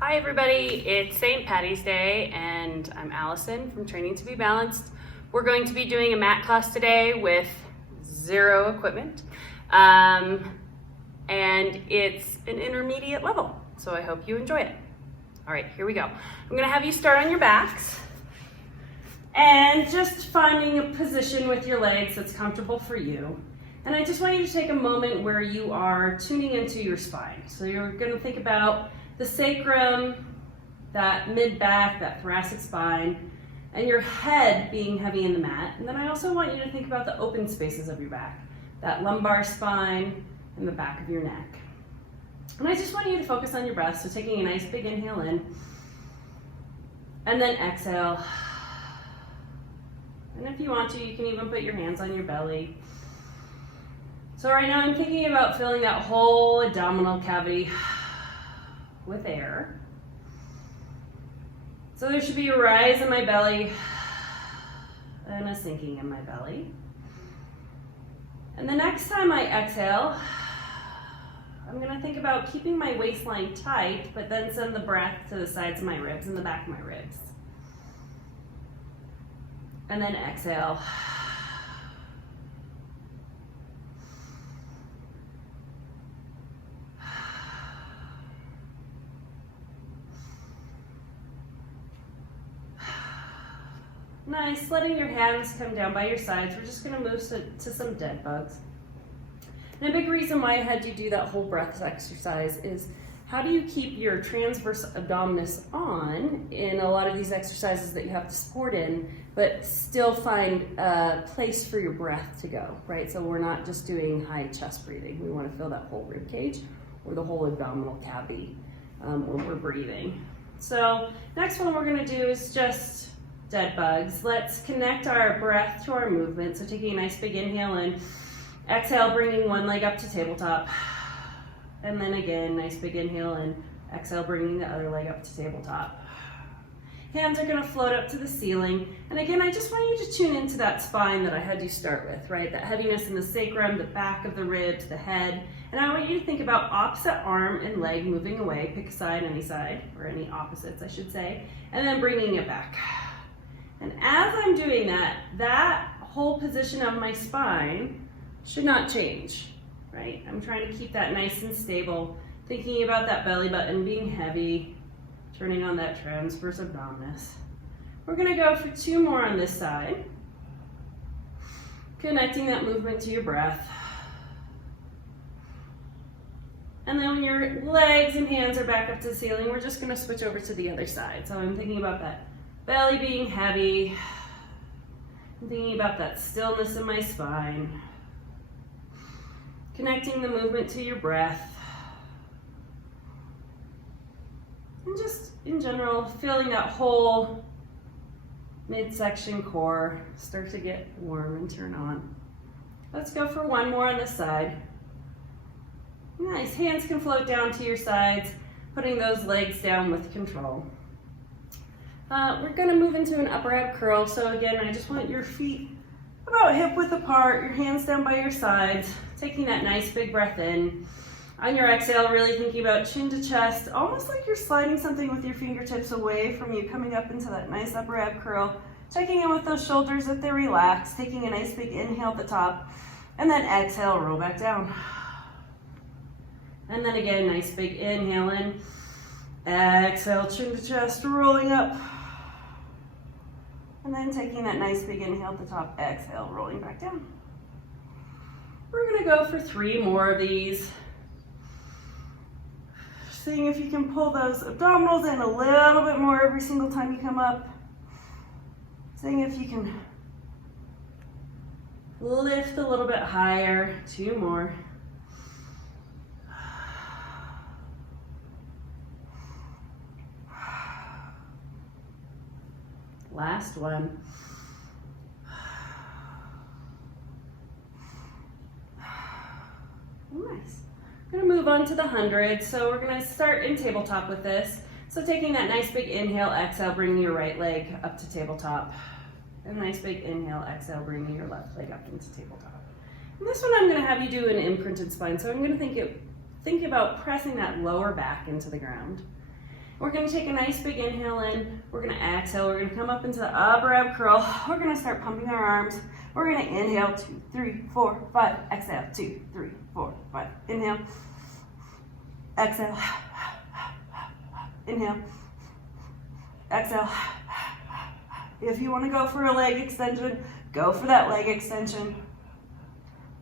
Hi everybody, it's St. Patty's Day and I'm Allison from Training to Be Balanced. We're going to be doing a mat class today with zero equipment and it's an intermediate level, so I hope you enjoy it. All right, here we go. I'm gonna have you start on your backs and just finding a position with your legs that's comfortable for you. And I just want you to take a moment where you are tuning into your spine. So you're gonna think about the sacrum, that mid-back, that thoracic spine, and your head being heavy in the mat. And then I also want you to think about the open spaces of your back, that lumbar spine and the back of your neck. And I just want you to focus on your breath, so taking a nice big inhale in, and then exhale. And if you want to, you can even put your hands on your belly. So right now I'm thinking about filling that whole abdominal cavity with air. So there should be a rise in my belly and a sinking in my belly. And the next time I exhale, I'm gonna think about keeping my waistline tight, but then send the breath to the sides of my ribs and the back of my ribs. And then exhale. Nice, letting your hands come down by your sides. We're just gonna move to some dead bugs. And a big reason why I had you do that whole breath exercise is how do you keep your transverse abdominis on in a lot of these exercises that you have to support in, but still find a place for your breath to go, right? So we're not just doing high chest breathing. We wanna fill that whole rib cage or the whole abdominal cavity when we're breathing. So next one we're gonna do is just dead bugs. Let's connect our breath to our movement. So taking a nice big inhale in, exhale, bringing one leg up to tabletop. And then again, nice big inhale in, exhale, bringing the other leg up to tabletop. Hands are gonna float up to the ceiling. And again, I just want you to tune into that spine that I had you start with, right? That heaviness in the sacrum, the back of the ribs, the head. And I want you to think about opposite arm and leg moving away. Pick a side, or any opposites, I should say. And then bringing it back. And as I'm doing that, that whole position of my spine should not change, right? I'm trying to keep that nice and stable, thinking about that belly button being heavy, turning on that transverse abdominis. We're gonna go for 2 more on this side, connecting that movement to your breath. And then when your legs and hands are back up to the ceiling, we're just gonna switch over to the other side. So I'm thinking about that belly being heavy. I'm thinking about that stillness in my spine. Connecting the movement to your breath. And just in general, feeling that whole midsection core start to get warm and turn on. Let's go for 1 more on this side. Nice, hands can float down to your sides, putting those legs down with control. We're gonna move into an upper ab curl. So again, I just want your feet about hip width apart, your hands down by your sides, taking that nice big breath in. On your exhale, really thinking about chin to chest, almost like you're sliding something with your fingertips away from you, coming up into that nice upper ab curl, checking in with those shoulders that they're relaxed, taking a nice big inhale at the top, and then exhale, roll back down. And then again, nice big inhale in, exhale, chin to chest, rolling up. And then taking that nice big inhale at the top, exhale, rolling back down. We're gonna go for 3 more of these. Seeing if you can pull those abdominals in a little bit more every single time you come up. Seeing if you can lift a little bit higher. 2 more. Last one. Nice. I'm gonna move on to the 100. So we're gonna start in tabletop with this. So taking that nice big inhale, exhale, bringing your right leg up to tabletop. And a nice big inhale, exhale, bringing your left leg up into tabletop. And this one I'm gonna have you do an imprinted spine. So I'm gonna think about pressing that lower back into the ground. We're gonna take a nice big inhale in. We're gonna exhale. We're gonna come up into the upper ab curl. We're gonna start pumping our arms. We're gonna inhale, 2, 3, 4, 5. Exhale, 2, 3, 4, 5. Inhale. Exhale. Inhale. Exhale. If you want to go for a leg extension, go for that leg extension.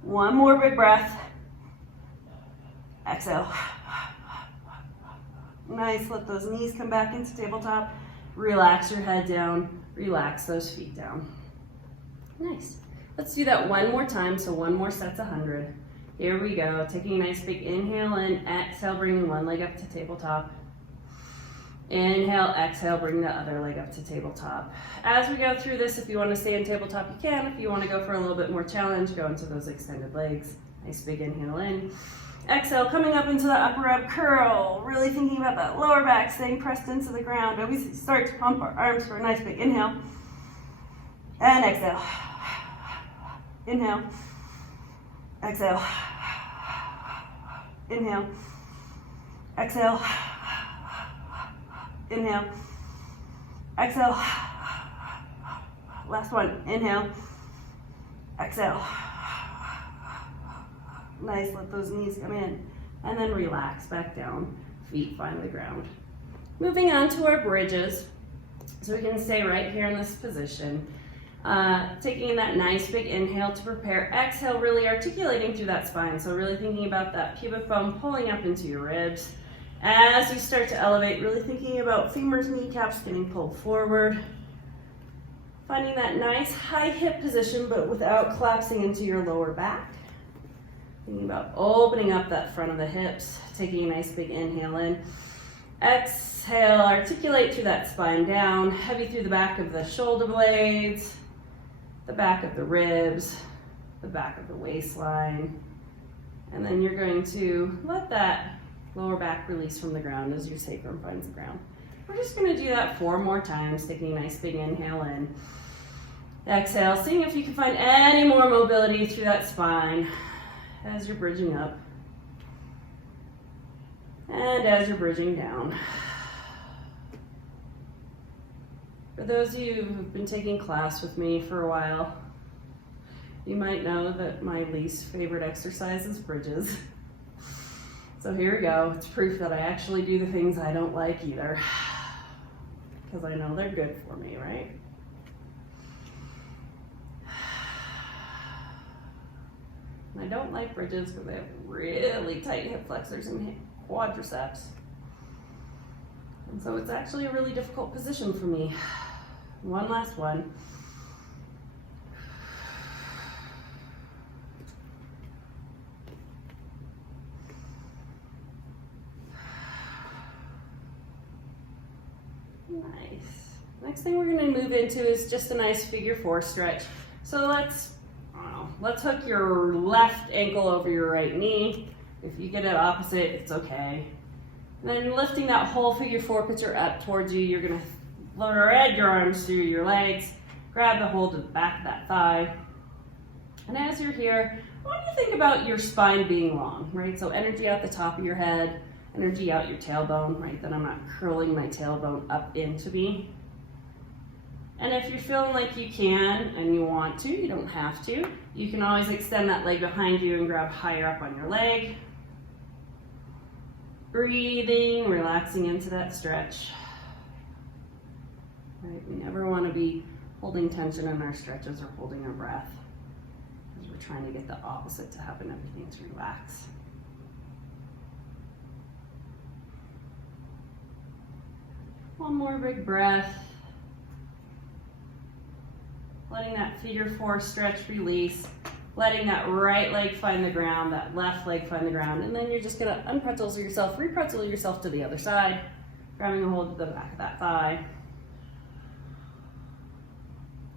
One more big breath. Exhale. Nice, let those knees come back into tabletop. Relax your head down, relax those feet down. Nice. Let's do that one more time, so one more set's 100. Here we go, taking a nice big inhale in, exhale, bringing one leg up to tabletop. Inhale, exhale, bring the other leg up to tabletop. As we go through this, if you want to stay in tabletop, you can. If you want to go for a little bit more challenge, go into those extended legs. Nice big inhale in. Exhale, coming up into the upper ab curl. Really thinking about that lower back, staying pressed into the ground. And we start to pump our arms for a nice big inhale. And exhale. Inhale. Exhale. Inhale. Exhale. Inhale. Exhale. Last one. Inhale. Exhale. Nice, let those knees come in. And then relax back down. Feet find the ground. Moving on to our bridges. So we can stay right here in this position. Taking that nice big inhale to prepare. Exhale, really articulating through that spine. So really thinking about that pubic bone pulling up into your ribs. As you start to elevate, really thinking about femurs, kneecaps getting pulled forward. Finding that nice high hip position, but without collapsing into your lower back. Thinking about opening up that front of the hips, taking a nice big inhale in. Exhale, articulate through that spine down, heavy through the back of the shoulder blades, the back of the ribs, the back of the waistline. And then you're going to let that lower back release from the ground as your sacrum finds the ground. We're just going to do that 4 more times, taking a nice big inhale in. Exhale, seeing if you can find any more mobility through that spine as you're bridging up and as you're bridging down. For those of you who've been taking class with me for a while, you might know that my least favorite exercise is bridges. So here we go. It's proof that I actually do the things I don't like either, because I know they're good for me, right? And I don't like bridges because they have really tight hip flexors and quadriceps. And so it's actually a really difficult position for me. One last one. Nice. Next thing we're going to move into is just a nice figure 4 stretch. So let's hook your left ankle over your right knee. If you get it opposite, it's okay. And then lifting that whole figure 4 picture up towards you, you're going to thread your arms through your legs, grab the hold of the back of that thigh. And as you're here, I want you to think about your spine being long, right? So energy out the top of your head, energy out your tailbone, right? That I'm not curling my tailbone up into me. And if you're feeling like you can and you want to, you don't have to, you can always extend that leg behind you and grab higher up on your leg. Breathing, relaxing into that stretch. Right? We never want to be holding tension in our stretches or holding our breath, because we're trying to get the opposite to happen, everything to relax. One more big breath. Letting that figure 4 stretch release. Letting that right leg find the ground, that left leg find the ground. And then you're just going to unpretzel yourself, repretzel yourself to the other side, grabbing a hold of the back of that thigh.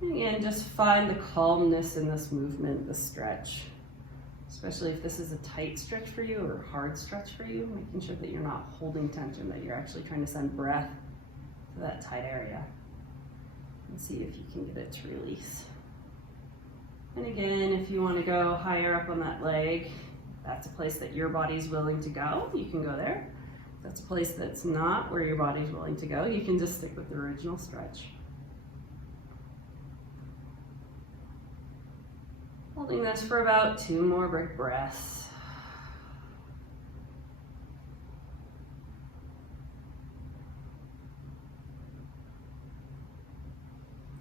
And again, just find the calmness in this movement, this stretch. Especially if this is a tight stretch for you or a hard stretch for you, making sure that you're not holding tension, that you're actually trying to send breath to that tight area. And see if you can get it to release. And again, if you want to go higher up on that leg, that's a place that your body's willing to go, you can go there. If that's a place that's not where your body's willing to go, you can just stick with the original stretch. Holding this for about 2 more big breaths.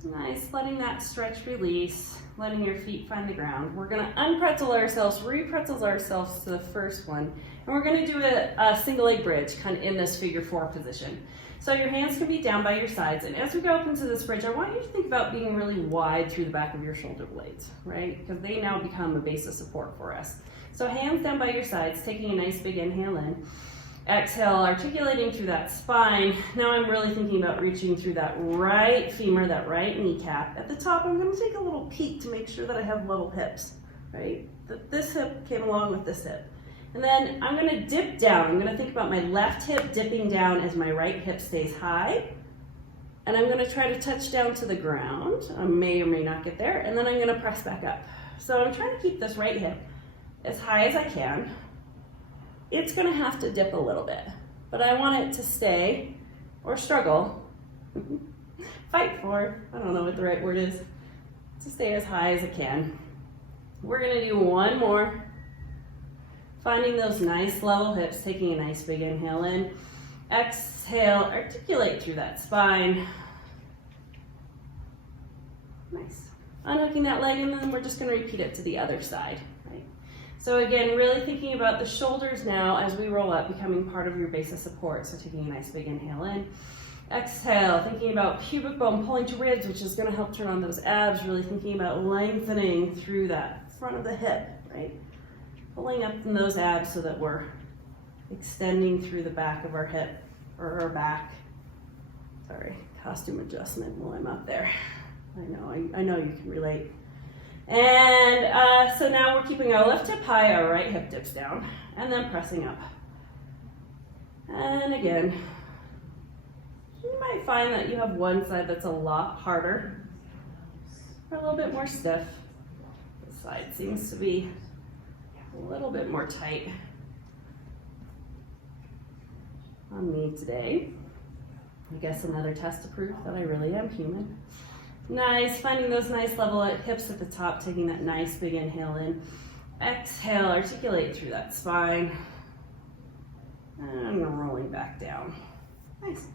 Nice, letting that stretch release, letting your feet find the ground. We're gonna unpretzel ourselves, re-pretzel ourselves to the first one, and we're gonna do a single leg bridge, kind of in this figure 4 position. So your hands can be down by your sides, and as we go up into this bridge, I want you to think about being really wide through the back of your shoulder blades, right? Because they now become a base of support for us. So hands down by your sides, taking a nice big inhale in. Exhale, articulating through that spine. Now I'm really thinking about reaching through that right femur, that right kneecap. At the top, I'm going to take a little peek to make sure that I have level hips, right? That this hip came along with this hip. And then I'm going to dip down. I'm going to think about my left hip dipping down as my right hip stays high. And I'm going to try to touch down to the ground. I may or may not get there. And then I'm going to press back up. So I'm trying to keep this right hip as high as I can. It's going to have to dip a little bit, but I want it to stay, or struggle, fight for, I don't know what the right word is, to stay as high as it can. We're going to do one more, finding those nice level hips, taking a nice big inhale in. Exhale, articulate through that spine. Nice. Unhooking that leg, and then we're just going to repeat it to the other side. So again, really thinking about the shoulders now as we roll up, becoming part of your base of support. So taking a nice big inhale in. Exhale, thinking about pubic bone pulling to ribs, which is going to help turn on those abs, really thinking about lengthening through that front of the hip, right? Pulling up in those abs so that we're extending through the back of our hip, or our back. Sorry, costume adjustment while I'm up there. I know you can relate. And so now we're keeping our left hip high, our right hip dips down, and then pressing up. And again, you might find that you have one side that's a lot harder, or a little bit more stiff. This side seems to be a little bit more tight on me today. I guess another test to prove that I really am human. Nice, finding those nice level hips at the top, taking that nice big inhale in. Exhale, articulate through that spine. And rolling back down. Nice.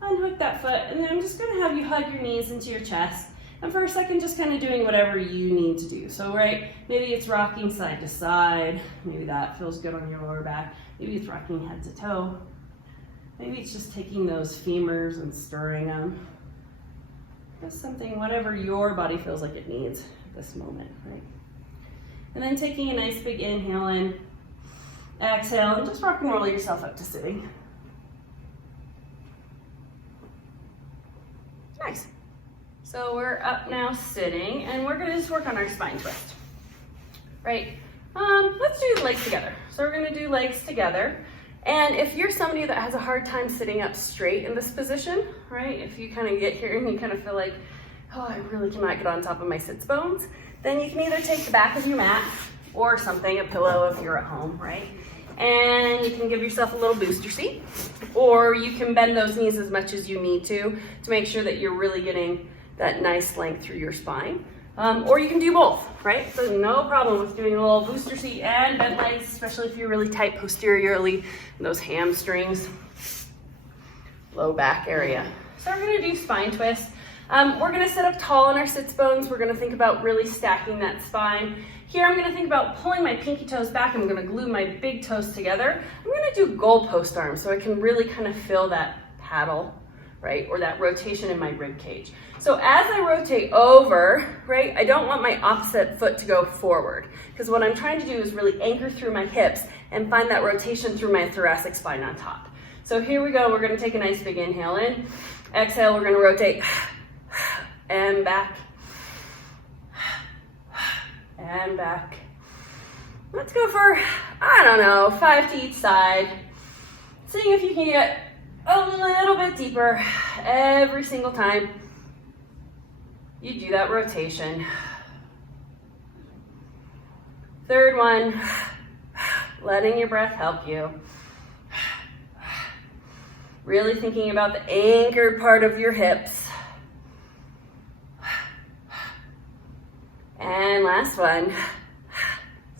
Unhook that foot, and then I'm just gonna have you hug your knees into your chest. And for a second, just kind of doing whatever you need to do. So, right, maybe it's rocking side to side. Maybe that feels good on your lower back. Maybe it's rocking head to toe. Maybe it's just taking those femurs and stirring them. Just something, whatever your body feels like it needs at this moment, right? And then taking a nice big inhale in, exhale, and just rock and roll yourself up to sitting. Nice. So we're up now sitting, and we're gonna just work on our spine twist, right? Let's do legs together. So we're gonna do legs together. And if you're somebody that has a hard time sitting up straight in this position, right? If you kind of get here and you kind of feel like, oh, I really cannot get on top of my sits bones, then you can either take the back of your mat or something, a pillow if you're at home, right? And you can give yourself a little booster seat, or you can bend those knees as much as you need to make sure that you're really getting that nice length through your spine. Or you can do both, right? So no problem with doing a little booster seat and bent legs, especially if you're really tight posteriorly, those hamstrings, low back area. So we're gonna do spine twists. We're gonna sit up tall on our sits bones. We're gonna think about really stacking that spine. Here I'm gonna think about pulling my pinky toes back. I'm gonna glue my big toes together. I'm gonna do goalpost arms so I can really kind of feel that paddle, right? Or that rotation in my rib cage. So as I rotate over, right, I don't want my opposite foot to go forward, because what I'm trying to do is really anchor through my hips and find that rotation through my thoracic spine on top. So here we go, we're gonna take a nice big inhale in. Exhale, we're gonna rotate and back and back. Let's go for, I don't know, 5 to each side. Seeing if you can get a little bit deeper every single time you do that rotation. Third one, letting your breath help you. Really thinking about the anchored part of your hips. And last one.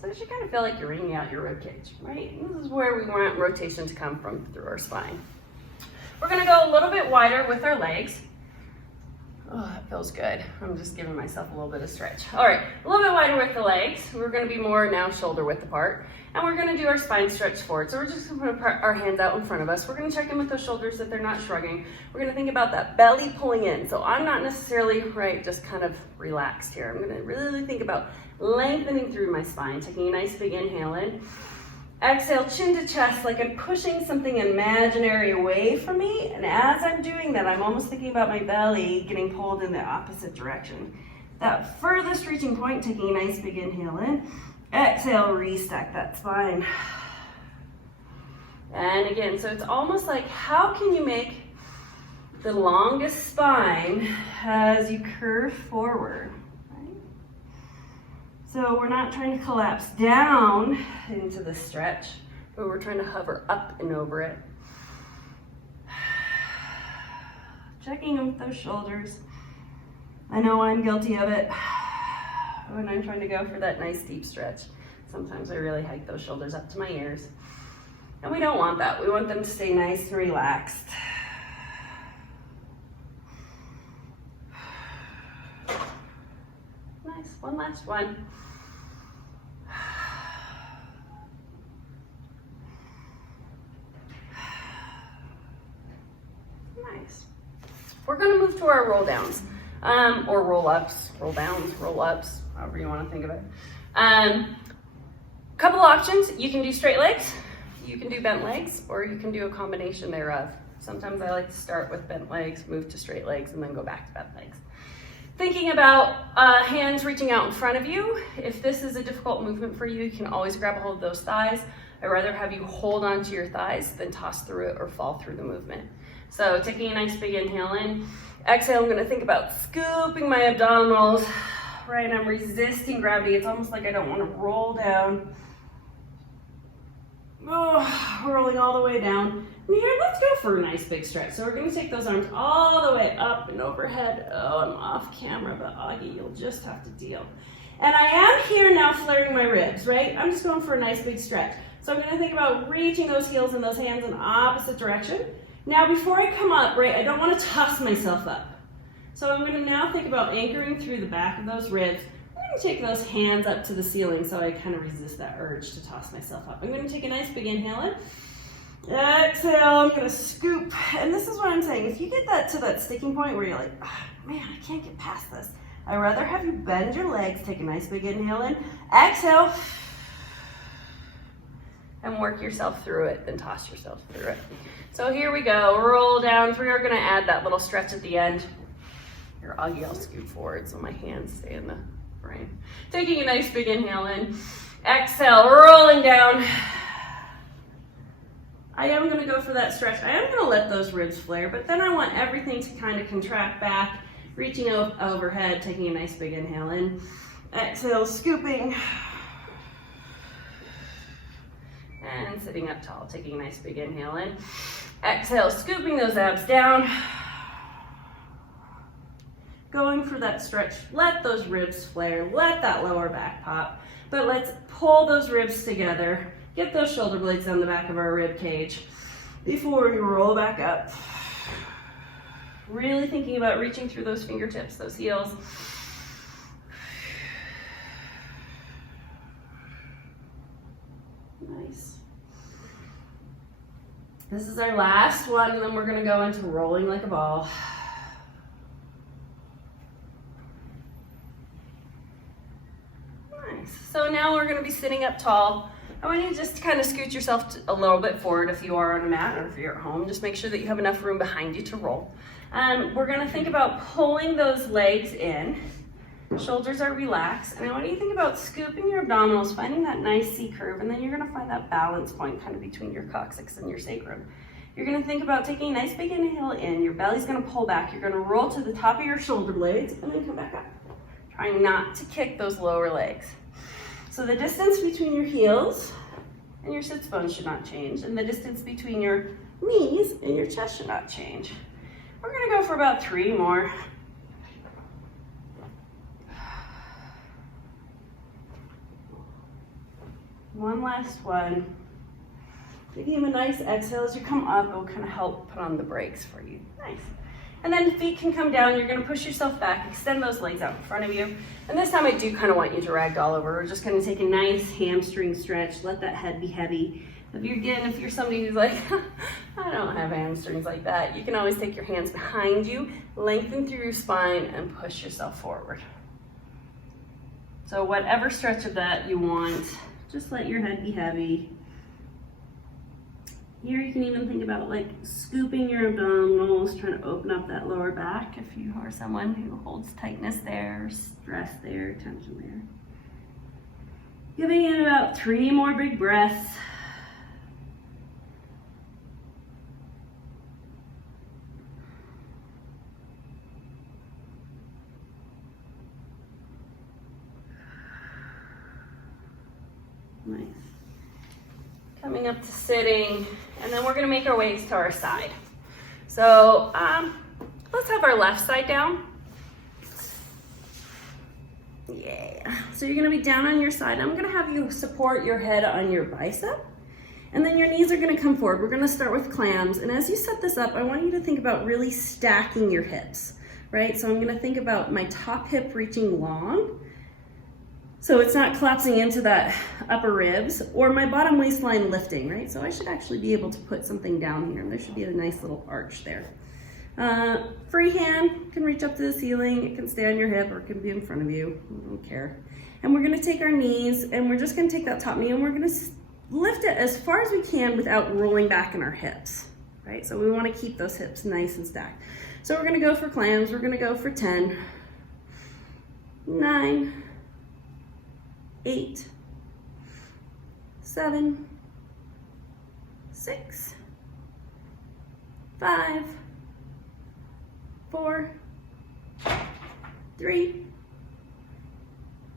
So you should kind of feel like you're wringing out your rib cage, right? And this is where we want rotation to come from through our spine. We're gonna go a little bit wider with our legs. Oh, that feels good. I'm just giving myself a little bit of stretch. All right, a little bit wider with the legs. We're gonna be more now shoulder width apart. And we're gonna do our spine stretch forward. So we're just gonna put our hands out in front of us. We're gonna check in with those shoulders that they're not shrugging. We're gonna think about that belly pulling in. So I'm not necessarily, right, just kind of relaxed here. I'm gonna really think about lengthening through my spine, taking a nice big inhale in. Exhale, chin to chest, like I'm pushing something imaginary away from me. And as I'm doing that, I'm almost thinking about my belly getting pulled in the opposite direction. That furthest reaching point, taking a nice big inhale in. Exhale, restack that spine. And again, so it's almost like, how can you make the longest spine as you curve forward? So we're not trying to collapse down into the stretch, but we're trying to hover up and over it. Checking in with those shoulders. I know I'm guilty of it when I'm trying to go for that nice deep stretch. Sometimes I really hike those shoulders up to my ears. And we don't want that. We want them to stay nice and relaxed. Nice, one last one. Nice. We're gonna move to our roll downs, or roll ups, roll downs, roll ups, however you wanna think of it. Couple options, you can do straight legs, you can do bent legs, or you can do a combination thereof. Sometimes I like to start with bent legs, move to straight legs, and then go back to bent legs. Thinking about hands reaching out in front of you. If this is a difficult movement for you, you can always grab a hold of those thighs. I'd rather have you hold onto your thighs than toss through it or fall through the movement. So taking a nice big inhale in. Exhale, I'm gonna think about scooping my abdominals, right? I'm resisting gravity. It's almost like I don't wanna roll down. Oh, rolling all the way down. And here, let's go for a nice big stretch. So we're gonna take those arms all the way up and overhead. Oh, I'm off camera, but Augie, you'll just have to deal. And I am here now flaring my ribs, right? I'm just going for a nice big stretch. So I'm gonna think about reaching those heels and those hands in opposite direction. Now, before I come up, right, I don't wanna toss myself up. So I'm gonna now think about anchoring through the back of those ribs. I'm gonna take those hands up to the ceiling so I kind of resist that urge to toss myself up. I'm gonna take a nice big inhale in. Exhale, I'm gonna scoop. And this is what I'm saying. If you get that to that sticking point where you're like, oh, man, I can't get past this. I'd rather have you bend your legs, take a nice big inhale in. Exhale. And work yourself through it, then toss yourself through it. So here we go, roll down. We are gonna add that little stretch at the end. Here, Augie, I'll scoot forward so my hands stay in the frame. Taking a nice big inhale in. Exhale, rolling down. I am gonna go for that stretch. I am gonna let those ribs flare, but then I want everything to kind of contract back, reaching overhead, taking a nice big inhale in. Exhale, scooping. And sitting up tall, taking a nice big inhale in. Exhale, scooping those abs down. Going for that stretch. Let those ribs flare. Let that lower back pop. But let's pull those ribs together. Get those shoulder blades on the back of our rib cage before we roll back up. Really thinking about reaching through those fingertips, those heels. Nice. This is our last one, and then we're gonna go into rolling like a ball. Nice. So now we're gonna be sitting up tall. I want you to just kind of scoot yourself a little bit forward if you are on a mat or if you're at home. Just make sure that you have enough room behind you to roll. We're gonna think about pulling those legs in. Shoulders are relaxed, and I want you to think about scooping your abdominals, finding that nice C curve, and then you're gonna find that balance point kind of between your coccyx and your sacrum. You're gonna think about taking a nice big inhale in, your belly's gonna pull back, you're gonna roll to the top of your shoulder blades, and then come back up. Trying not to kick those lower legs. So the distance between your heels and your sits bones should not change, and the distance between your knees and your chest should not change. We're gonna go for about 3 more. One last one. Taking a nice exhale as you come up, it will kind of help put on the brakes for you. Nice. And then feet can come down. You're gonna push yourself back, extend those legs out in front of you. And this time I do kind of want you to ragdoll over. We're just gonna take a nice hamstring stretch. Let that head be heavy. If you're somebody who's like, I don't have hamstrings like that, you can always take your hands behind you, lengthen through your spine, and push yourself forward. So whatever stretch of that you want, just let your head be heavy. Here you can even think about like scooping your abdominals, trying to open up that lower back if you are someone who holds tightness there, stress there, tension there. Giving it about 3 more big breaths. Nice. Coming up to sitting, and then we're gonna make our ways to our side. So let's have our left side down. Yeah, so you're gonna be down on your side. I'm gonna have you support your head on your bicep, and then your knees are gonna come forward. We're gonna start with clams, and as you set this up, I want you to think about really stacking your hips, right? So I'm gonna think about my top hip reaching long, so it's not collapsing into that upper ribs, or my bottom waistline lifting, right? So I should actually be able to put something down here, and there should be a nice little arch there. Free hand can reach up to the ceiling, it can stay on your hip, or it can be in front of you, I don't care. And we're gonna take our knees, and we're just gonna take that top knee, and we're gonna lift it as far as we can without rolling back in our hips, right? So we wanna keep those hips nice and stacked. So we're gonna go for clams, we're gonna go for 10, 9, 8, 7, 6, 5, 4, 3,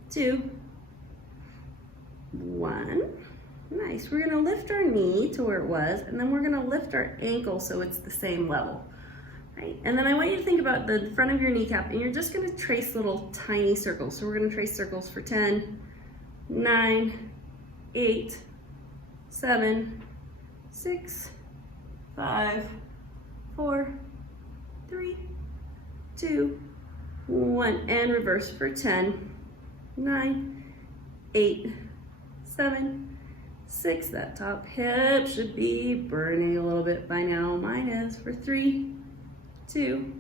2, 1. Nice. We're gonna lift our knee to where it was, and then we're gonna lift our ankle so it's the same level. Right? And then I want you to think about the front of your kneecap, and you're just gonna trace little tiny circles. So we're gonna trace circles for 10, 9, 8, 7, 6, 5, 4, 3, 2, 1, and reverse for 10, 9, 8, 7, 6. That top hip should be burning a little bit by now. Mine is. For 3, 2,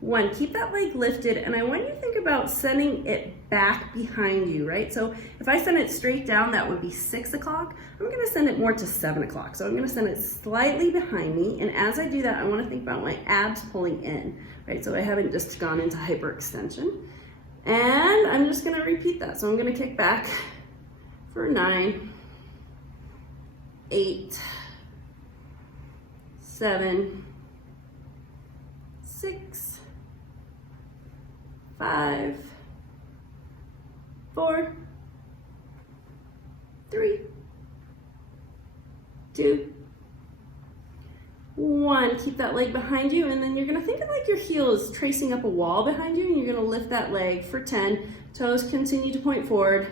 1. Keep that leg lifted, and I want you to think about sending it back behind you, right? So if I send it straight down, that would be 6 o'clock. I'm gonna send it more to 7 o'clock. So I'm gonna send it slightly behind me, and as I do that, I wanna think about my abs pulling in, right? So I haven't just gone into hyperextension. And I'm just gonna repeat that. So I'm gonna kick back for 9, 8, 7, 6, 5, 4, 3, 2, 1. Keep that leg behind you, and then you're gonna think of like your heel is tracing up a wall behind you, and you're gonna lift that leg for 10. Toes continue to point forward.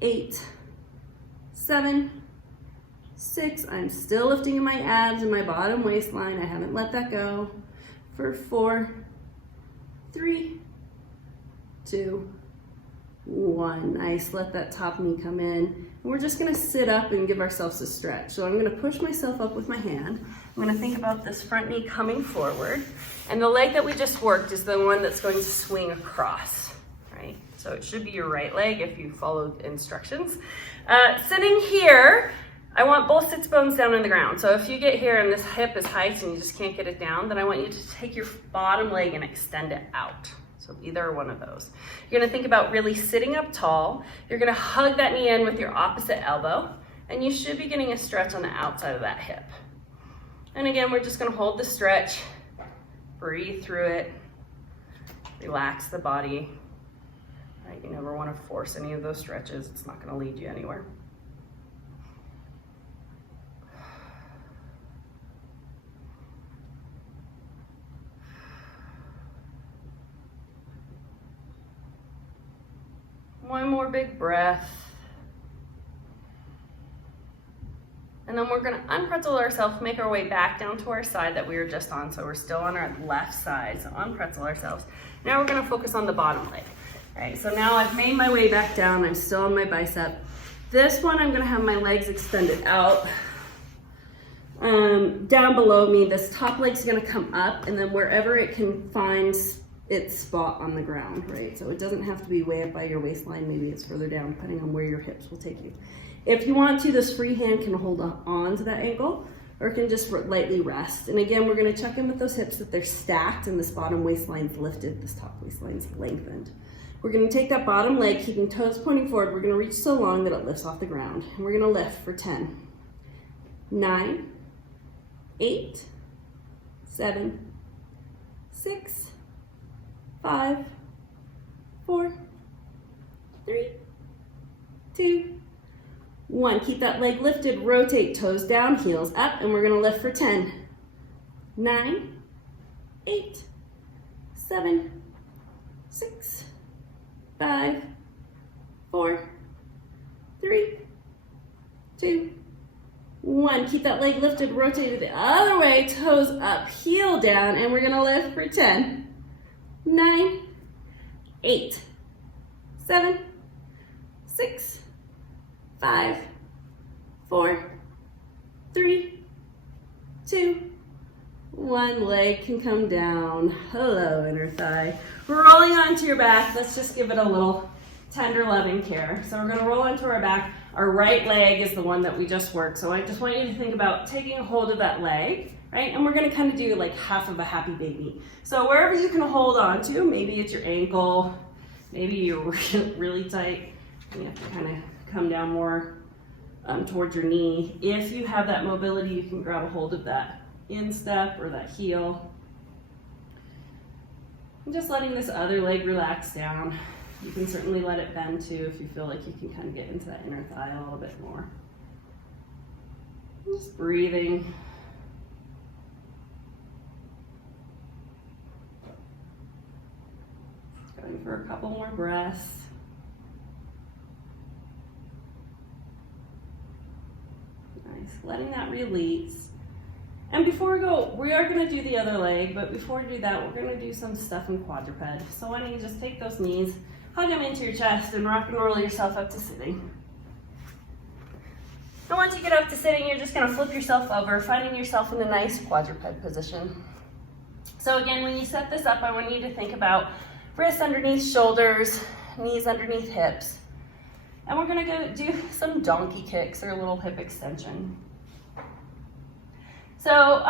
8, 7, 6. I'm still lifting in my abs and my bottom waistline. I haven't let that go. For 4, 3, 2, 1. Nice. Let that top knee come in. And we're just going to sit up and give ourselves a stretch. So I'm going to push myself up with my hand. I'm going to think about this front knee coming forward. And the leg that we just worked is the one that's going to swing across, right? So it should be your right leg if you followed instructions. Sitting here, I want both sits bones down on the ground. So if you get here and this hip is tight and you just can't get it down, then I want you to take your bottom leg and extend it out. So either one of those. You're gonna think about really sitting up tall. You're gonna hug that knee in with your opposite elbow, and you should be getting a stretch on the outside of that hip. And again, we're just gonna hold the stretch, breathe through it, relax the body. Right? You never wanna force any of those stretches. It's not gonna lead you anywhere. One more big breath. And then we're gonna unpretzel ourselves, make our way back down to our side that we were just on. So we're still on our left side, so unpretzel ourselves. Now we're gonna focus on the bottom leg. All right, so now I've made my way back down. I'm still on my bicep. This one, I'm gonna have my legs extended out. Down below me, this top leg's gonna come up, and then wherever it can find its spot on the ground, right? So it doesn't have to be way up by your waistline, maybe it's further down, depending on where your hips will take you. If you want to, this free hand can hold on to that ankle, or it can just lightly rest. And again, we're gonna check in with those hips that they're stacked and this bottom waistline's lifted, this top waistline's lengthened. We're gonna take that bottom leg, keeping toes pointing forward. We're gonna reach so long that it lifts off the ground. And we're gonna lift for 10, 9, 8, 7, 6, 5, 4, 3, 2, 1. Keep that leg lifted, rotate, toes down, heels up, and we're gonna lift for 10, 9, 8, 7, 6, 5, 4, 3, 2, 1. Keep that leg lifted, rotate it the other way, toes up, heel down, and we're gonna lift for 10, 9, 8, 7, 6, 5, 4, 3, 2, 1. Leg can come down. Hello, inner thigh. Rolling onto your back. Let's just give it a little tender, loving care. So we're gonna roll onto our back. Our right leg is the one that we just worked. So I just want you to think about taking a hold of that leg, right? And we're gonna kind of do like half of a happy baby. So wherever you can hold on to, maybe it's your ankle, maybe you're really tight, you have to kind of come down more towards your knee. If you have that mobility, you can grab a hold of that instep or that heel. And just letting this other leg relax down. You can certainly let it bend too if you feel like you can kind of get into that inner thigh a little bit more. Just breathing. Going for a couple more breaths. Nice, letting that release. And before we go, we are gonna do the other leg, but before we do that, we're gonna do some stuff in quadruped. So why don't you just take those knees, hug them into your chest, and rock and roll yourself up to sitting. And once you get up to sitting, you're just gonna flip yourself over, finding yourself in a nice quadruped position. So again, when you set this up, I want you to think about wrists underneath shoulders, knees underneath hips. And we're gonna go do some donkey kicks or a little hip extension. So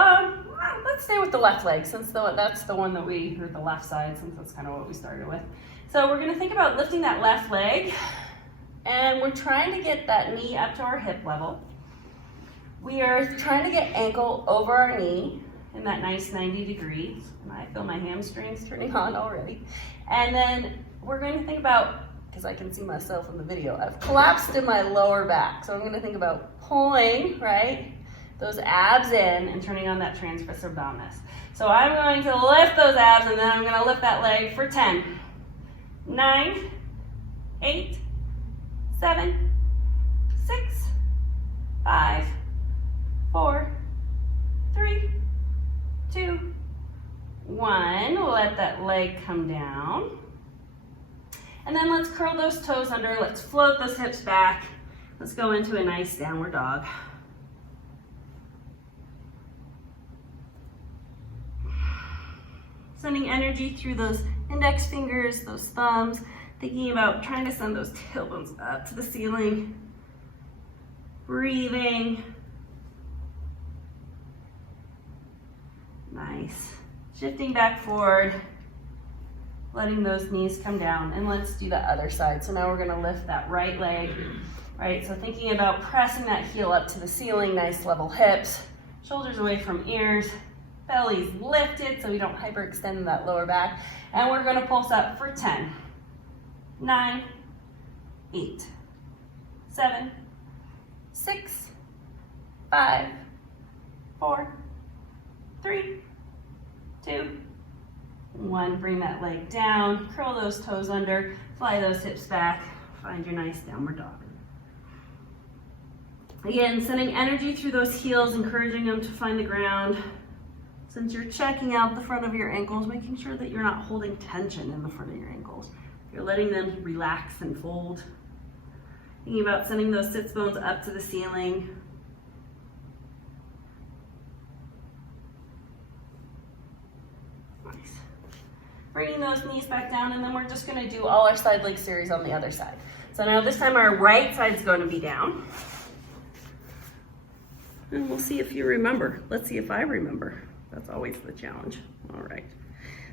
let's stay with the left leg since that's the one that we, or the left side, since that's kind of what we started with. So we're gonna think about lifting that left leg, and we're trying to get that knee up to our hip level. We are trying to get ankle over our knee in that nice 90 degrees. And I feel my hamstrings turning on already. And then we're going to think about, because I can see myself in the video, I've collapsed in my lower back. So I'm gonna think about pulling, right? Those abs in and turning on that transverse abdominis. So I'm going to lift those abs and then I'm gonna lift that leg for 10, 9, 8, 7, 6, 5, 4, 3, 2, 1. Let that leg come down. And then let's curl those toes under. Let's float those hips back. Let's go into a nice downward dog. Sending energy through those index fingers, those thumbs, thinking about trying to send those tailbones up to the ceiling. Breathing. Nice. Shifting back forward, letting those knees come down. And let's do the other side. So now we're gonna lift that right leg, right? So thinking about pressing that heel up to the ceiling, nice level hips, shoulders away from ears. Belly's lifted so we don't hyperextend that lower back. And we're gonna pulse up for 10, 9, 8, 7, 6, 5, 4, 3, 2, 1. Bring that leg down, curl those toes under, fly those hips back. Find your nice downward dog. Again, sending energy through those heels, encouraging them to find the ground. Since you're checking out the front of your ankles, making sure that you're not holding tension in the front of your ankles. You're letting them relax and fold. Thinking about sending those sits bones up to the ceiling. Nice. Bringing those knees back down, and then we're just gonna do all our side leg series on the other side. So now this time our right side's going to be down. And we'll see if you remember. Let's see if I remember. That's always the challenge. All right.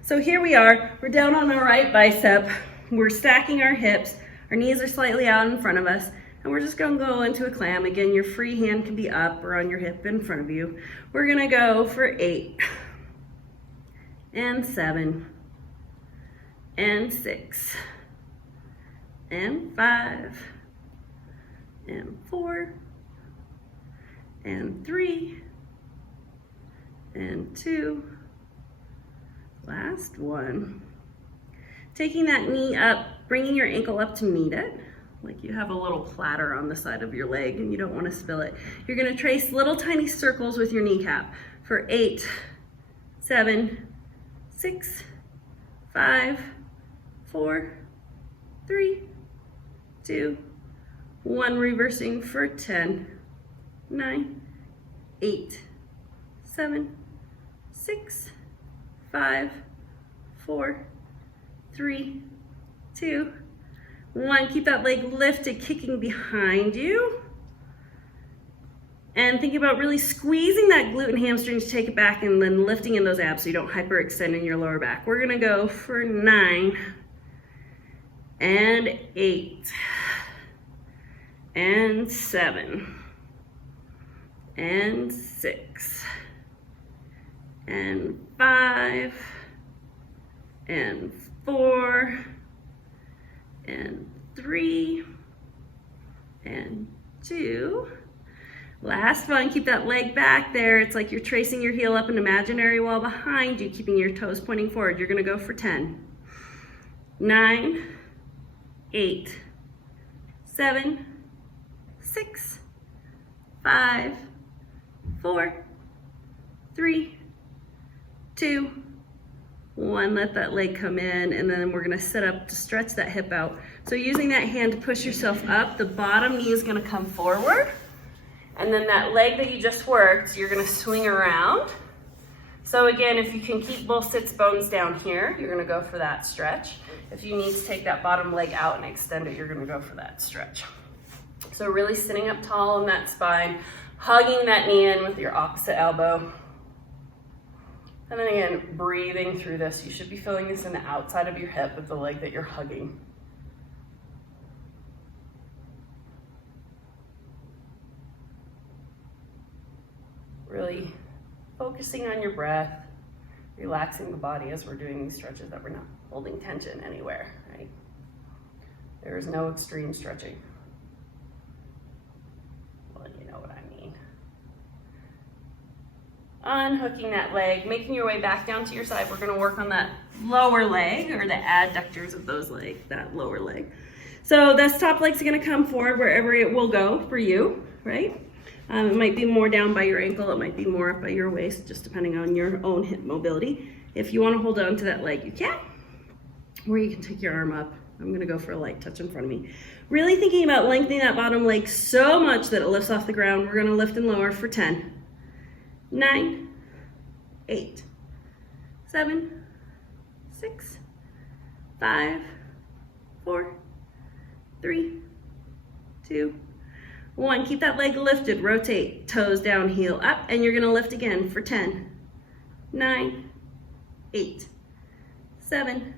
So here we are. We're down on our right bicep. We're stacking our hips. Our knees are slightly out in front of us. And we're just going to go into a clam. Again, your free hand can be up or on your hip in front of you. We're going to go for 8 and 7 and 6 and 5 and 4 and 3 and 2, last one. Taking that knee up, bringing your ankle up to meet it, like you have a little platter on the side of your leg and you don't want to spill it. You're going to trace little tiny circles with your kneecap for 8, 7, 6, 5, 4, 3, 2, 1, reversing for 10, 9, 8, 7, 6, 5, 4, 3, 2, 1. Keep that leg lifted, kicking behind you. And think about really squeezing that glute and hamstring to take it back and then lifting in those abs so you don't hyperextend in your lower back. We're gonna go for 9 and 8 and 7 and 6 and 5 and 4 and 3 and 2. Last one, keep that leg back there. It's like you're tracing your heel up an imaginary wall behind you, keeping your toes pointing forward. You're gonna go for 10, 9, 8, 7, 6, 5, 4, 3, 2, 1. Let that leg come in, and then we're gonna sit up to stretch that hip out. So using that hand to push yourself up, the bottom knee is gonna come forward, and then that leg that you just worked, you're gonna swing around. So again, if you can keep both sits bones down here, you're gonna go for that stretch. If you need to take that bottom leg out and extend it, you're gonna go for that stretch. So really sitting up tall in that spine, hugging that knee in with your opposite elbow. And then again, breathing through this. You should be feeling this in the outside of your hip of the leg that you're hugging. Really focusing on your breath, relaxing the body as we're doing these stretches, that we're not holding tension anywhere, right? There is no extreme stretching. Well, you know what I mean. Unhooking that leg, making your way back down to your side. We're gonna work on that lower leg, or the adductors of those legs, that lower leg. So this top leg's gonna come forward wherever it will go for you, right? It might be more down by your ankle, it might be more up by your waist, just depending on your own hip mobility. If you wanna hold on to that leg, you can. Or you can take your arm up. I'm gonna go for a light touch in front of me. Really thinking about lengthening that bottom leg so much that it lifts off the ground. We're gonna lift and lower for 10, 9, 8, 7, 6, 5, 4, 3, 2, 1. Keep that leg lifted, rotate, toes down, heel up, and you're gonna lift again for 10, 9, 8, 7,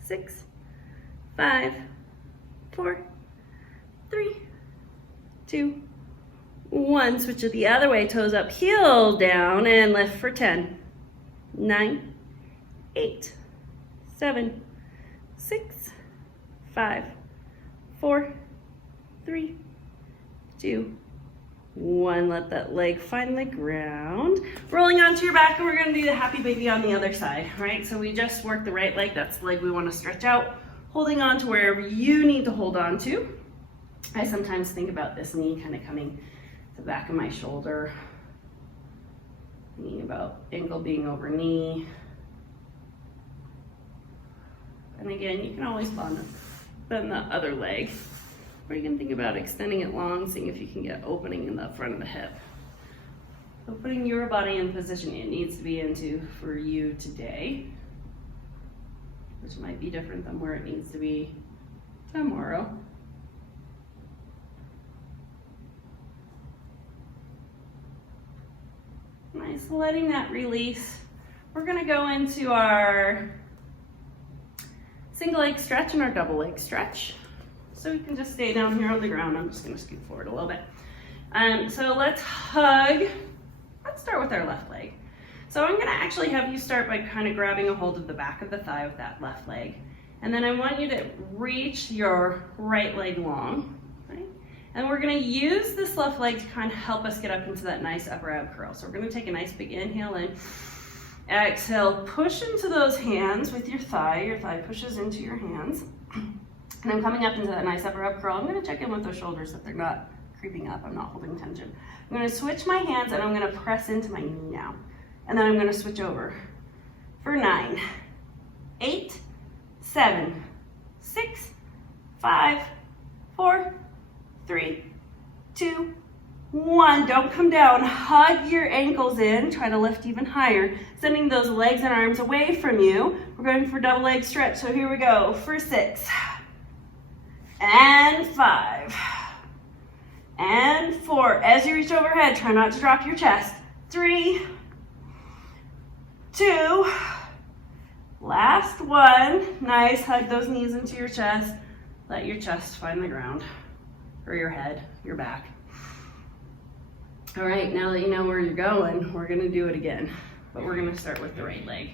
6, 5, 4, 3, 2, 1. Switch it the other way, toes up, heel down, and lift for 10, 9, 8, 7, 6, 5, 4, 3, 2, 1. Let that leg find the ground. Rolling onto your back, and we're gonna do the happy baby on the other side, right? So we just worked the right leg, that's the leg we wanna stretch out. holding on to wherever you need to hold on to. I sometimes think about this knee kind of coming to the back of my shoulder, thinking about ankle being over knee. And again, you can always bend the other leg, or you can think about extending it long, seeing if you can get opening in the front of the hip. So putting your body in the position it needs to be into for you today, which might be different than where it needs to be tomorrow. Nice, letting that release. We're gonna go into our single leg stretch and our double leg stretch. So we can just stay down here on the ground. I'm just gonna scoot forward a little bit. So let's hug. Let's start with our left leg. So I'm gonna actually have you start by kind of grabbing a hold of the back of the thigh with that left leg. And then I want you to reach your right leg long, right? And we're gonna use this left leg to kind of help us get up into that nice upper ab curl. So we're gonna take a nice big inhale in. Exhale, push into those hands with your thigh pushes into your hands. And I'm coming up into that nice upper ab curl. I'm gonna check in with those shoulders that they're not creeping up, I'm not holding tension. I'm gonna switch my hands and I'm gonna press into my knee now. And then I'm gonna switch over for 9, 8, 7, 6, 5, 4, 3, 2, 1. Don't come down. Hug your ankles in. Try to lift even higher. Sending those legs and arms away from you. We're going for double leg stretch. So here we go for 6 and 5 and 4. As you reach overhead, try not to drop your chest. 3, 2, last one. Nice. Hug those knees into your chest. Let your chest find the ground, or your head, your back. All right, now that you know where you're going, we're gonna do it again, but we're gonna start with the right leg.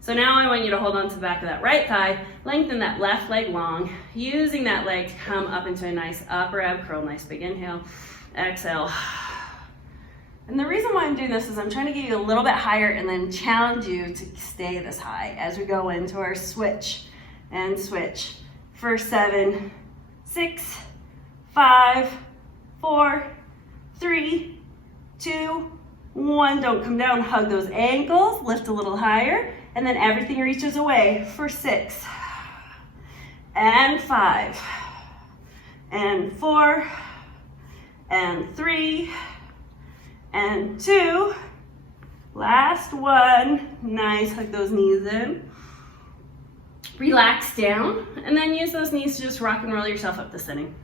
So now I want you to hold on to the back of that right thigh, lengthen that left leg long, using that leg to come up into a nice upper ab curl, nice big inhale, exhale. And the reason why I'm doing this is I'm trying to get you a little bit higher and then challenge you to stay this high as we go into our switch and switch for 7, 6, 5, 4, 3, 2, 1. Don't come down, hug those ankles, lift a little higher, and then everything reaches away for 6 and 5 and 4 and 3 and 2. Last one. Nice, hug those knees in. Relax down, and then use those knees to just rock and roll yourself up to sitting.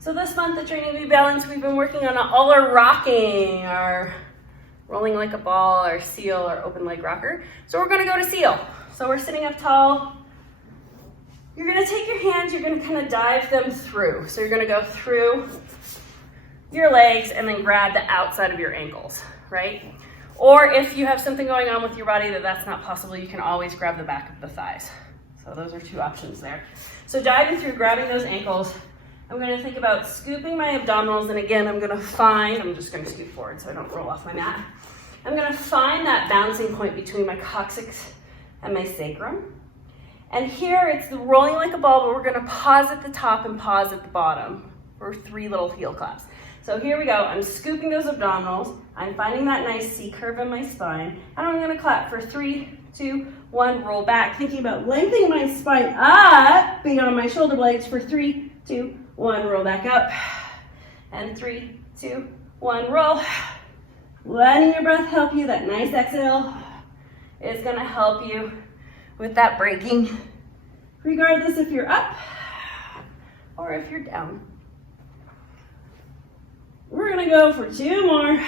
So this month at Training to Be Balanced, we've been working on all our rocking, our rolling like a ball, our seal, our open leg rocker. So we're gonna go to seal. So we're sitting up tall. You're gonna take your hands, you're gonna kind of dive them through. So you're gonna go through your legs and then grab the outside of your ankles, right? Or if you have something going on with your body that's not possible, you can always grab the back of the thighs. So those are 2 options there. So diving through, grabbing those ankles, I'm gonna think about scooping my abdominals, and again, I'm just gonna scoot forward so I don't roll off my mat. I'm gonna find that bouncing point between my coccyx and my sacrum. And here it's the rolling like a ball, but we're gonna pause at the top and pause at the bottom for 3 little heel claps. So here we go, I'm scooping those abdominals, I'm finding that nice C curve in my spine, and I'm gonna clap for 3, 2, 1, roll back, thinking about lengthening my spine up beyond my shoulder blades for 3, 2, 1, roll back up, and 3, 2, 1, roll. Letting your breath help you, that nice exhale is gonna help you with that braking, regardless if you're up or if you're down. We're gonna go for 2 more,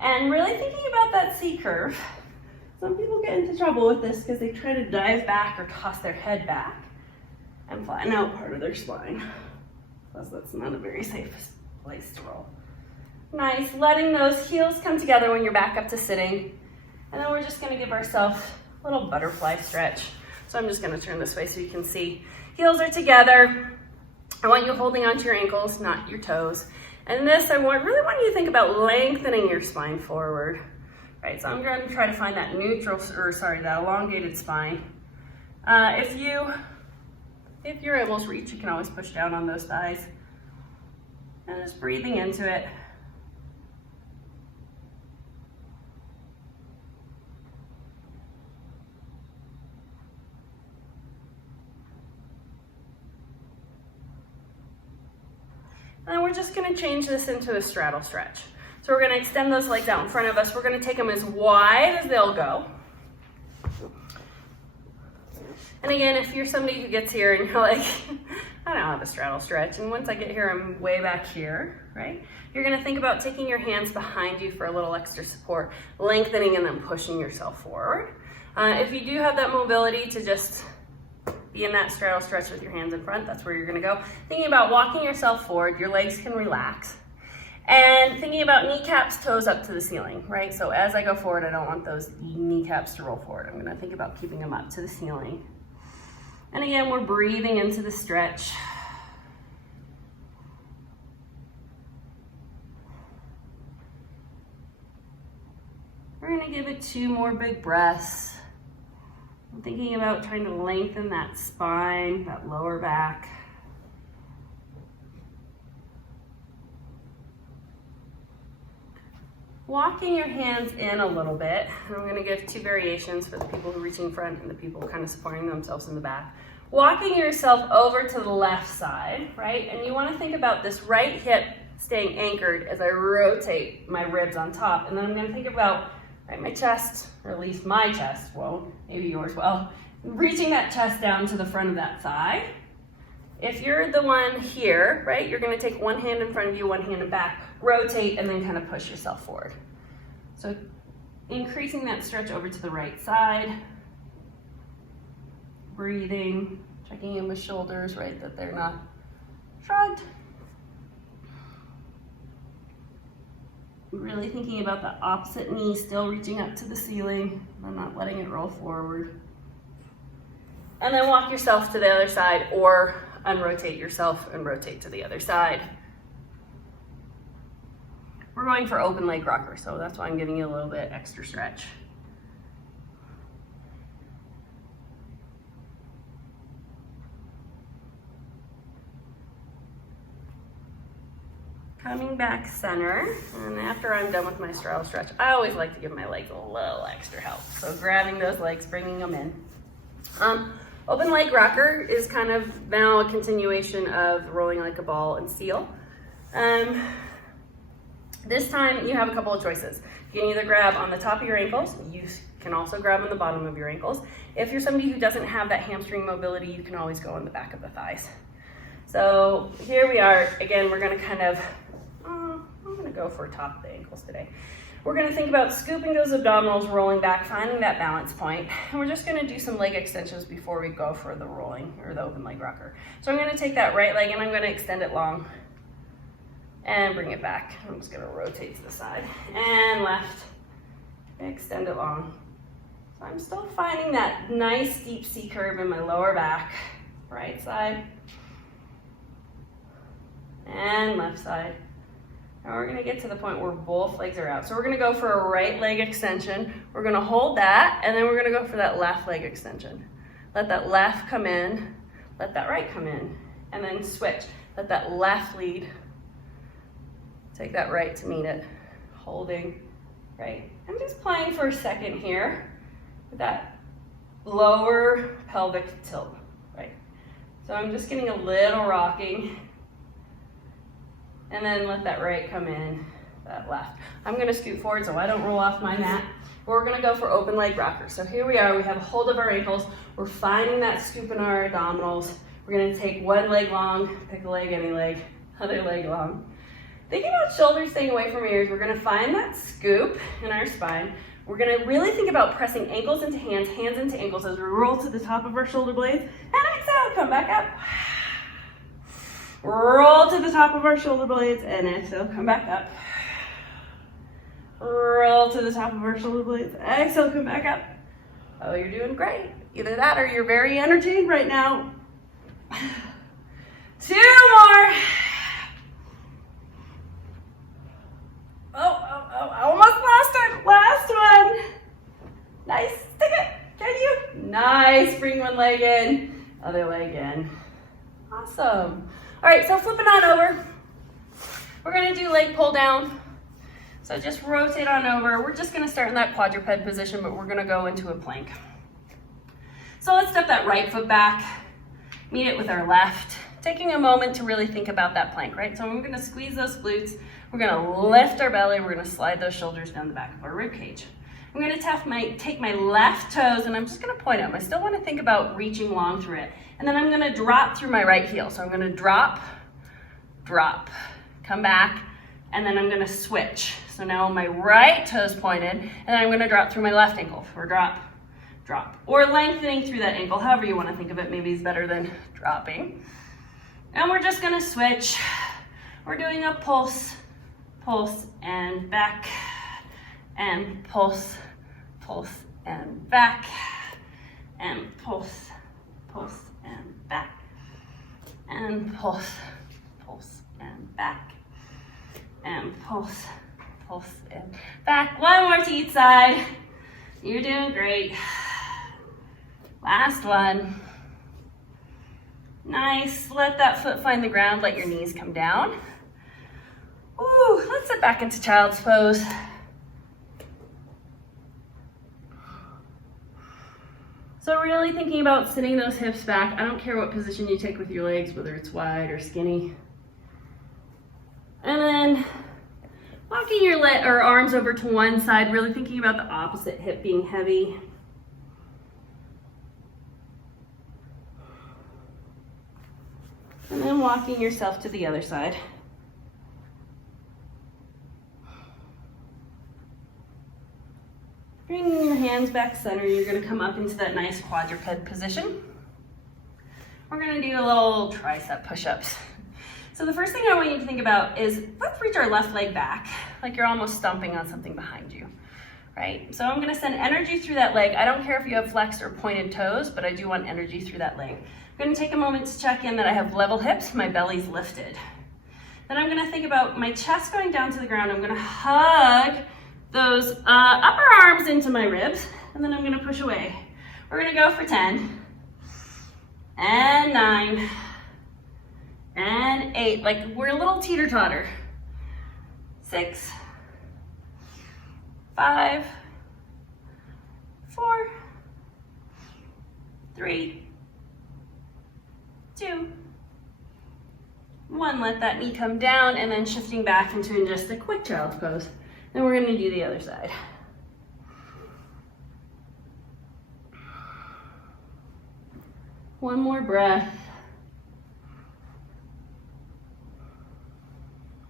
and really thinking about that C curve. Some people get into trouble with this because they try to dive back or toss their head back and flatten out part of their spine. Plus, that's not a very safe place to roll. Nice, letting those heels come together when you're back up to sitting. And then we're just gonna give ourselves a little butterfly stretch. So I'm just gonna turn this way so you can see. Heels are together. I want you holding onto your ankles, not your toes. And this, I really want you to think about lengthening your spine forward. Right, so I'm gonna try to find that that elongated spine. If you're able to reach, you can always push down on those thighs. And just breathing into it. And then we're just going to change this into a straddle stretch. So we're going to extend those legs out in front of us. We're going to take them as wide as they'll go. And again, if you're somebody who gets here and you're like, I don't have a straddle stretch, and once I get here, I'm way back here, right? You're going to think about taking your hands behind you for a little extra support, lengthening and then pushing yourself forward. If you do have that mobility to just be in that straddle stretch with your hands in front, that's where you're going to go. Thinking about walking yourself forward, your legs can relax. And thinking about kneecaps, toes up to the ceiling, right? So as I go forward, I don't want those kneecaps to roll forward. I'm going to think about keeping them up to the ceiling. And again, we're breathing into the stretch. We're going to give it 2 more big breaths. I'm thinking about trying to lengthen that spine, that lower back. Walking your hands in a little bit. I'm going to give 2 variations for the people who are reaching front and the people kind of supporting themselves in the back. Walking yourself over to the left side, right? And you want to think about this right hip staying anchored as I rotate my ribs on top. And then I'm going to think about my chest, or at least my chest, well, maybe yours will, reaching that chest down to the front of that thigh. If you're the one here, right, you're going to take one hand in front of you, one hand in back, rotate, and then kind of push yourself forward. So increasing that stretch over to the right side. Breathing, checking in with shoulders, right, that they're not shrugged. Really thinking about the opposite knee still reaching up to the ceiling and not letting it roll forward. And then walk yourself to the other side or unrotate yourself and rotate to the other side. We're going for open leg rocker, so that's why I'm giving you a little bit extra stretch. Coming back center, and after I'm done with my straddle stretch, I always like to give my legs a little extra help. So grabbing those legs, bringing them in. Open leg rocker is kind of now a continuation of rolling like a ball and seal. This time you have a couple of choices. You can either grab on the top of your ankles. You can also grab on the bottom of your ankles. If you're somebody who doesn't have that hamstring mobility, you can always go on the back of the thighs. So here we are. Again, we're going to kind of, I'm going to go for top of the ankles today. We're going to think about scooping those abdominals, rolling back, finding that balance point. And we're just going to do some leg extensions before we go for the rolling or the open leg rocker. So I'm going to take that right leg and I'm going to extend it long and bring it back. I'm just going to rotate to the side and left, extend it long. So I'm still finding that nice deep C curve in my lower back. Right side and left side. Now we're going to get to the point where both legs are out. So we're going to go for a right leg extension. We're going to hold that, and then we're going to go for that left leg extension. Let that left come in, let that right come in, and then switch. Let that left lead. Take that right to meet it. Holding, right. I'm just playing for a second here with that lower pelvic tilt, right. So I'm just getting a little rocking. And then let that right come in, that left. I'm going to scoot forward so I don't roll off my mat. We're going to go for open leg rocker. So here we are. We have a hold of our ankles. We're finding that scoop in our abdominals. We're going to take one leg long, pick a leg, any leg, other leg long. Thinking about shoulders staying away from ears, we're going to find that scoop in our spine. We're going to really think about pressing ankles into hands, hands into ankles as we roll to the top of our shoulder blades. And exhale, come back up. Roll to the top of our shoulder blades and exhale, come back up. Roll to the top of our shoulder blades, exhale, come back up. Oh, you're doing great. Either that or you're very energetic right now. 2 more. I almost lost it. Last one. Nice, stick it. Can you? Nice, bring one one leg in, other leg in. Awesome. All right, so flipping on over. We're gonna do leg pull down. So just rotate on over. We're just gonna start in that quadruped position, but we're gonna go into a plank. So let's step that right foot back, meet it with our left, taking a moment to really think about that plank, right? So we're gonna squeeze those glutes, we're gonna lift our belly, we're gonna slide those shoulders down the back of our rib cage. I'm gonna take my left toes and I'm just gonna point them. I still wanna think about reaching long through it. And then I'm gonna drop through my right heel. So I'm gonna drop, drop, come back, and then I'm gonna switch. So now my right toe's pointed, and then I'm gonna drop through my left ankle, or drop, drop. Or lengthening through that ankle, however you wanna think of it, maybe is better than dropping. And we're just gonna switch. We're doing a pulse, pulse, and back, and pulse, pulse, and back, and pulse, pulse, and back, and pulse, pulse, and back, and pulse, pulse, and back. One more to each side. You're doing great. Last one. Nice. Let that foot find the ground. Let your knees come down. Ooh, let's sit back into child's pose. So really thinking about sitting those hips back. I don't care what position you take with your legs, whether it's wide or skinny. And then walking your arms over to one side, really thinking about the opposite hip being heavy. And then walking yourself to the other side. Bringing your hands back center, you're gonna come up into that nice quadruped position. We're gonna do a little tricep push-ups. So the first thing I want you to think about is, let's reach our left leg back, like you're almost stomping on something behind you, right? So I'm gonna send energy through that leg. I don't care if you have flexed or pointed toes, but I do want energy through that leg. I'm gonna take a moment to check in that I have level hips, my belly's lifted. Then I'm gonna think about my chest going down to the ground. I'm gonna hug those upper arms into my ribs, and then I'm gonna push away. We're gonna go for 10, and 9, and 8, like we're a little teeter-totter. 6, 5, 4, 3, 2, 1. Let that knee come down, and then shifting back into just a quick child's pose. Then we're gonna do the other side. One more breath.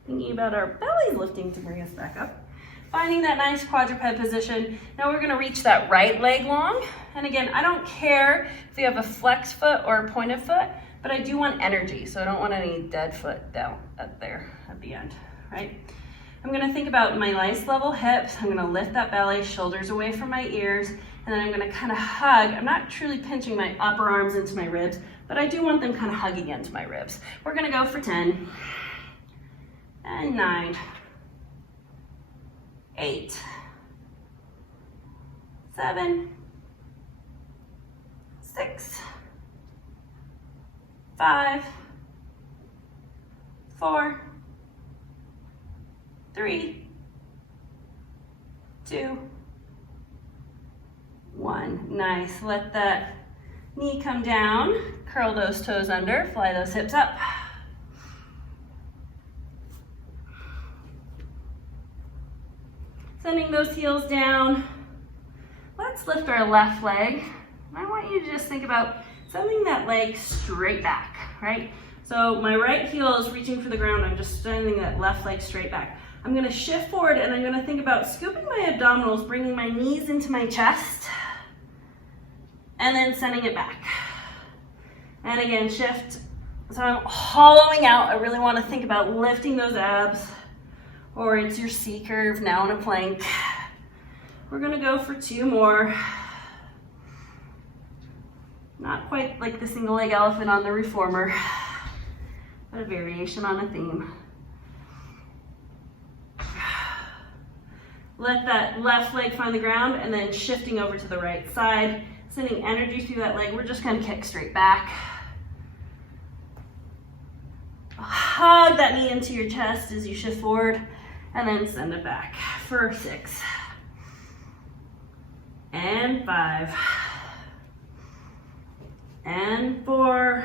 Thinking about our bellies lifting to bring us back up. Finding that nice quadruped position. Now we're gonna reach that right leg long. And again, I don't care if you have a flexed foot or a pointed foot, but I do want energy. So I don't want any dead foot down up there at the end, right? I'm gonna think about my nice level hips. I'm gonna lift that belly, shoulders away from my ears, and then I'm gonna kind of hug. I'm not truly pinching my upper arms into my ribs, but I do want them kind of hugging into my ribs. We're gonna go for 10, and 9, 8, 7, 6, 5, 4, 3, 2, 1. Nice. Let that knee come down. Curl those toes under. Fly those hips up. Sending those heels down. Let's lift our left leg. I want you to just think about sending that leg straight back, right? So my right heel is reaching for the ground. I'm just sending that left leg straight back. I'm gonna shift forward and I'm gonna think about scooping my abdominals, bringing my knees into my chest, and then sending it back. And again, shift. So I'm hollowing out. I really wanna think about lifting those abs, or it's your C curve now in a plank. We're gonna go for 2 more. Not quite like the single leg elephant on the reformer, but a variation on a theme. Let that left leg find the ground and then shifting over to the right side, Sending energy through that leg. We're just gonna kick straight back. Hug that knee into your chest as you shift forward, and then send it back for 6. And 5. And 4.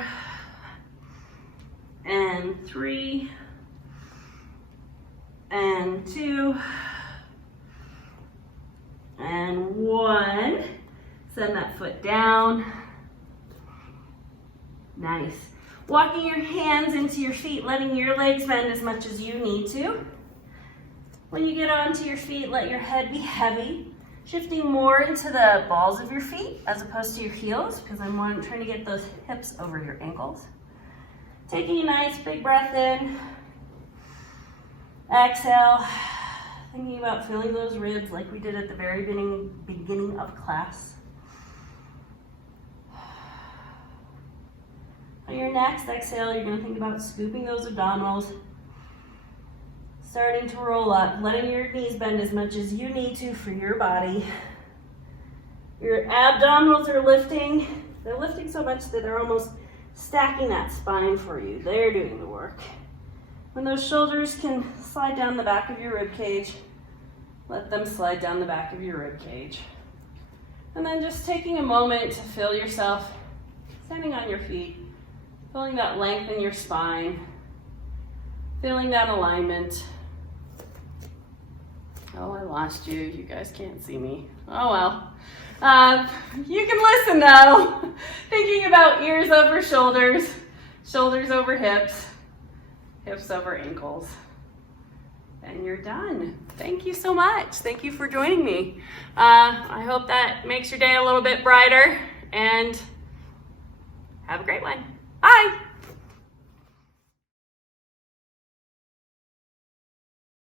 And 3. And 2. And 1. Send that foot down. Nice. Walking your hands into your feet, letting your legs bend as much as you need to. When you get onto your feet, let your head be heavy, shifting more into the balls of your feet as opposed to your heels, because I'm trying to get those hips over your ankles. Taking a nice big breath in. Exhale. Thinking about filling those ribs like we did at the very beginning of class. On your next exhale, you're going to think about scooping those abdominals, starting to roll up, letting your knees bend as much as you need to for your body. Your abdominals are lifting. They're lifting so much that they're almost stacking that spine for you. They're doing the work. When those shoulders can slide down the back of your rib cage, let them slide down the back of your rib cage. And then just taking a moment to feel yourself standing on your feet, feeling that length in your spine, feeling that alignment. Oh, I lost you. You guys can't see me. Oh well. You can listen though. Thinking about ears over shoulders, shoulders over hips, hips over ankles. And you're done. Thank you so much. Thank you for joining me. I hope that makes your day a little bit brighter, and have a great one. Bye.